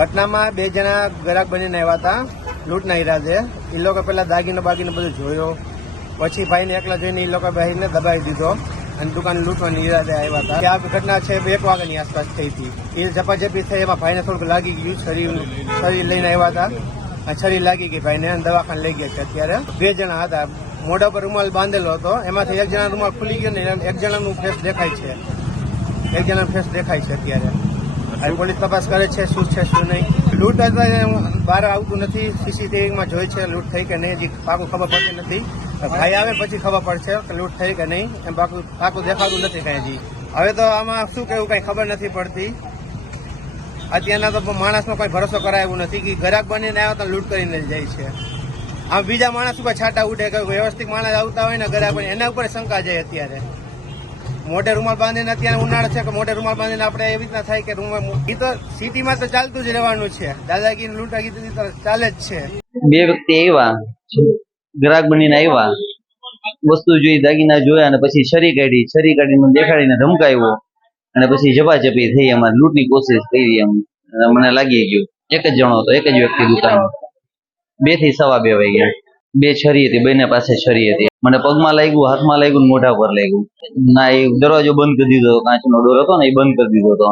ઘટનામાં બે જણા ગ્રાહક બનીને આવ્યા હતા લૂંટના ઈરાદે. એ લોકો પેલા દાગીને બાગીને બધું જોયો, પછી ભાઈને એકલા જોઈને એ લોકો ભાઈને દબાવી દીધો અને દુકાન લૂંટવાની ઈરાદે આવ્યા હતા. આ ઘટના છે 1 વાગ્યાની આસપાસ થઈ હતી. એ ઝપાઝપી થઈ, એમાં ભાઈને થોડુંક લાગી ગયું, છરી લઈને આવ્યા હતા. છરી લાગી ગઈ ભાઈને અને દવાખાને લઈ ગયા છે. અત્યારે 2 જણા હતા, મોઢા પર રૂમાલ બાંધેલો હતો, એમાંથી 1 જણા રૂમાલ ખુલી ગયો ને 1 જણાનું ફેસ દેખાય છે. 1 જણાનું ફેસ દેખાય છે અત્યારે. પોલીસ તપાસ કરે છે શું છે શું નહીં. લૂંટ બહાર આવતું નથી, સીસીટીવીમાં જોઈ છે લૂંટ થઈ કે નહીં, હજી પાકું ખબર પડતી નથી. ભાઈ આવે પછી ખબર પડશે કે લૂંટ થઈ કે નહીં, એમ પાકું દેખાતું નથી કઈ હજી. હવે તો આમાં શું કેવું કઈ ખબર નથી પડતી. અત્યારના તો માણસનો કોઈ ભરોસો કરાય એવું નથી કે ગ્રાહક બનીને આવ્યો તો લૂંટ કરીને જાય છે. આમ બીજા માણસ ઉપર છાંટા ઉડે કે વ્યવસ્થિત માણસ આવતા હોય ને ગ્રાહક બની, એના ઉપર શંકા જાય. અત્યારે મોઢે રૂમાલ બાંધીને, અત્યારે ઉનાળો છે કે મોઢે રૂમાલ બાંધીને આપણે એવી રીતના થાય કે રૂમાલ, એ તો સિટીમાં તો ચાલતું જ રહેવાનું છે. દાદાગીરી લૂંટાગીરી તો ચાલે જ છે. 2 વ્યક્તિ આવ્યા, ગ્રાહક બનીને આવ્યા, વસ્તુ જોઈ, દાગીના જોયા અને પછી છરી કાઢીને દેખાડીને ધમકાવ્યો અને પછી ઝપાઝપી થઈ. અમારે લૂંટની કોશિશ કરી. એમ મને લાગી ગયું. એક જ જણો હતો, એક જ વ્યક્તિ દુકાન. 2 થી 2:15 વાગ્યા. 2 છરી હતી, બંને પાસે છરી હતી. મને પગમાં લાગ્યું, હાથમાં લાગ્યું, મોઢા પર લાગ્યું. ના, એ દરવાજો બંધ કરી દીધો, કાચનો ડોર હતો ને એ બંધ કરી દીધો હતો.